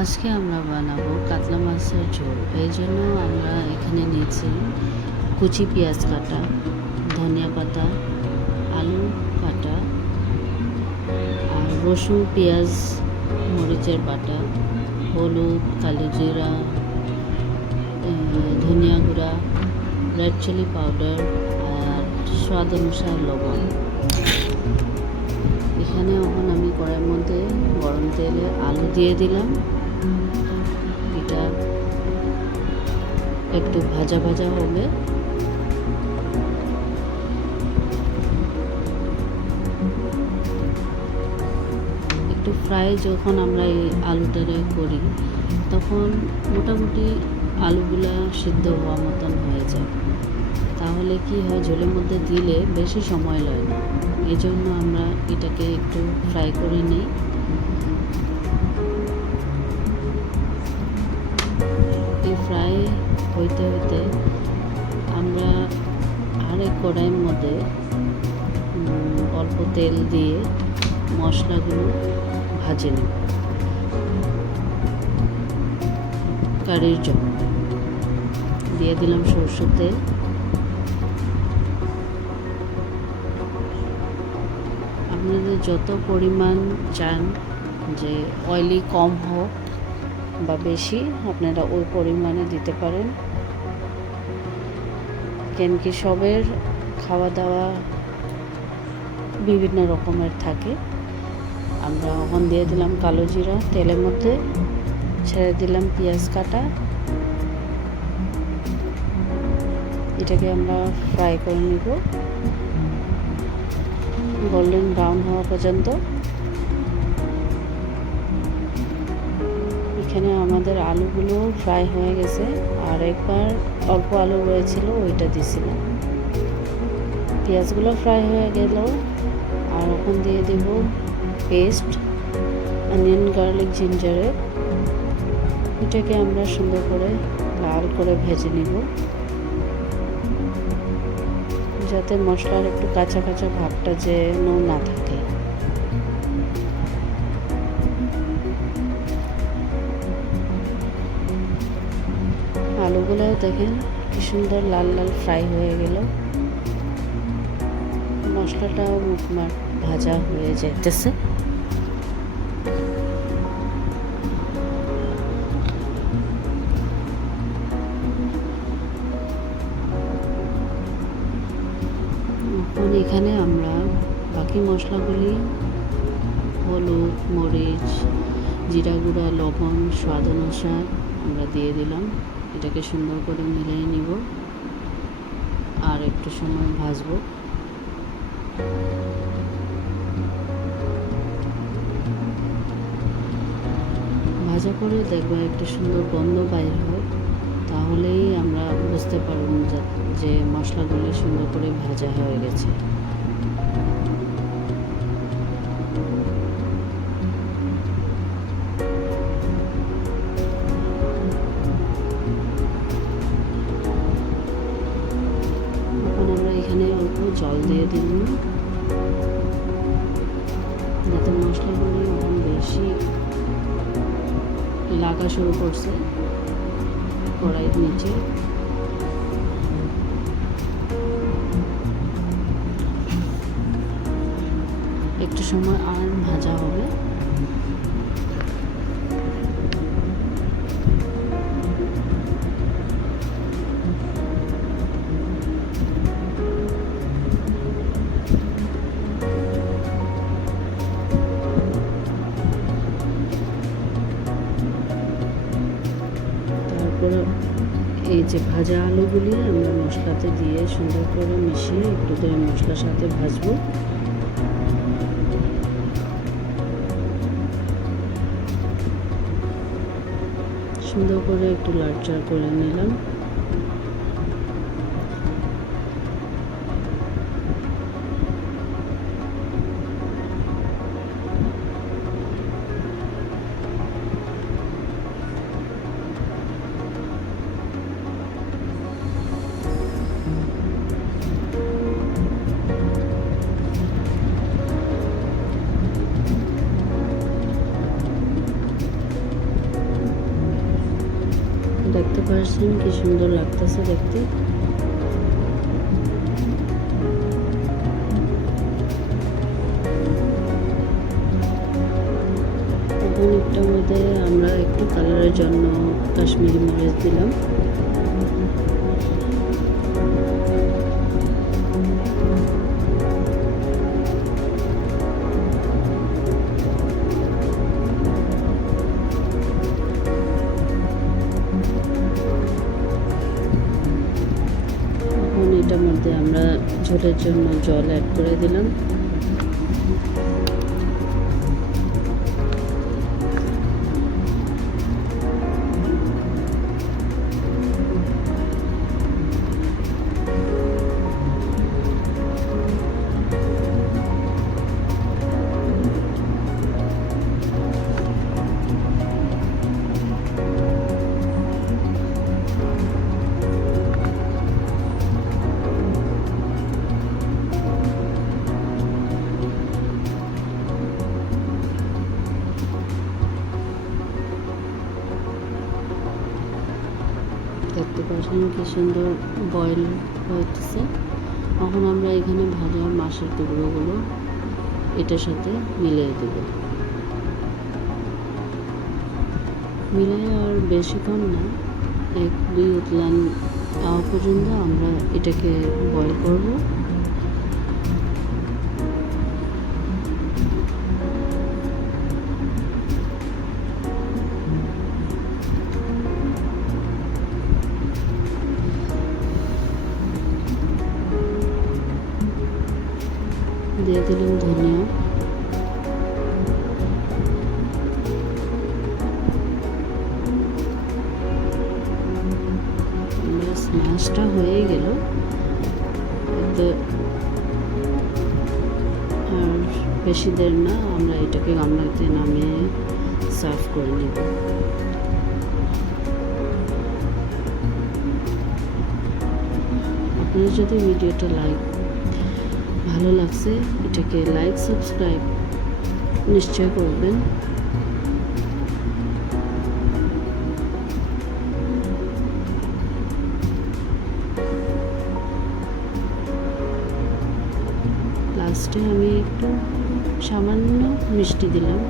আজকে আমরা বানাবো কাতলা মাছের ঝোল। এই জন্য আমরা এখানে নিয়েছি কুচি পেঁয়াজ কাটা, ধনিয়া পাতা, আলু কাটা, আর রসুন, পেঁয়াজ, মরিচের বাটা, হলুদ, কালো জিরা, ধনিয়া গুঁড়া, রেড চিলি পাউডার আর স্বাদ অনুসারে লবণ। এখানে এখন আমি কড়াইয়ের মধ্যে গরম তেলে আলু দিয়ে দিলাম। এটা একটু ভাজা ভাজা হবে। একটু ফ্রাই যখন আমরা এই আলুটারে করি তখন মোটামুটি আলুগুলা সিদ্ধ হওয়া মতন হয়ে যায়। তাহলে কি হয়, ঝোলের মধ্যে দিলে বেশি সময় লাগে না। এই জন্য আমরা এটাকে একটু ফ্রাই করে নিই। এই ফ্রাই হইতে হইতে আমরা আরেক কড়াইয়ের মধ্যে অল্প তেল দিয়ে মশলাগুলো ভাজে নিই। কারির জন্য দিয়ে দিলাম সরষের তেল। আপনাদের যত পরিমাণ চান যে অয়েলি কম হোক বা বেশি, আপনারা ওই পরিমাণে দিতে পারেন। কেন কি সবের খাওয়া দাওয়া বিভিন্ন রকমের থাকে। আমরা এখন দিয়ে দিলাম কালো জিরা, তেলের মধ্যে ছেড়ে দিলাম পেঁয়াজ কাটা। এটাকে আমরা ফ্রাই করে নিব গোল্ডেন ব্রাউন হওয়া পর্যন্ত। এখানে আমাদের আলুগুলো ফ্রাই হয়ে গেছে, আর একবার অল্প আলু রয়েছিল ওইটা দিছিলাম। পেঁয়াজগুলো ফ্রাই হয়ে গেল, আর এখন দিয়ে দেব পেস্ট অনিয়ন, গার্লিক, জিঞ্জারের। এটাকে আমরা সুন্দর করে লাল করে ভেজে নিব, যাতে মশলার একটু কাঁচা কাঁচা ভাবটা যেন না থাকে। আলুগুলোও দেখেন কি সুন্দর লাল লাল ফ্রাই হয়ে গেল। মশলাটাও মুখমার ভাজা হয়ে যেতেছে। এখন এখানে আমরা বাকি মশলাগুলি হলুদ, মরিচ, জিরা গুঁড়া, লবণ, স্বাদ অনুসারে আমরা দিয়ে দিলাম। এটাকে সুন্দর করে মিলিয়ে নিব আর একটু সময় ভাজবো। ভাজা করে দেখবা একটু সুন্দর গন্ধ বাইর হয়, তাহলেই আমরা বুঝতে পারব যে মশলাগুলি সুন্দর করে ভাজা হয়ে গেছে। এখন আমরা এখানে অল্প জল দিয়ে দিন, যাতে মশলাগুলি এখন বেশি লাগা শুরু করছে কড়াইয়ের নিচে। একটু সময় আর ভাজা হবে। তারপরে এই যে ভাজা আলুগুলি আমরা মশলাতে দিয়ে সুন্দর করে মিশিয়ে একটু করে মশলার সাথে ভাজবো। সুন্দর করে একটু লাড়চাড় করে নিলাম। দেখতে পাচ্ছেন কি সুন্দর লাগতেছে দেখতে। এখন একটার মধ্যে আমরা একটু কালারের জন্য কাশ্মীরি মরিচ দিলাম। এখন এটার মধ্যে আমরা ঝোলের জন্য জল অ্যাড করে দিলাম। দেখতে পাচ্ছেন কি সুন্দর বয়েল হইতেছে। এখন আমরা এখানে ভাজা মাছের টুকরোগুলো এটার সাথে মিলিয়ে দেব। মিলিয়ে আর বেশিক্ষণ না, 1-2 উতলান আওয়া পর্যন্ত আমরা এটাকে বয়েল করব। দিয়ে দিলাম ধনিয়া। স্ম্যাশটা হয়ে গেল, এতে আর বেশি দেরি না, আমরা এটাকে গামলাতে নামিয়ে সার্ভ করে নেব। আপনারা যদি ভিডিওটা ভালো লাগছে, এটাকে লাইক সাবস্ক্রাইব নিশ্চয় করবেন। লাস্টে আমি একটু সামান্য মিষ্টি দিলাম।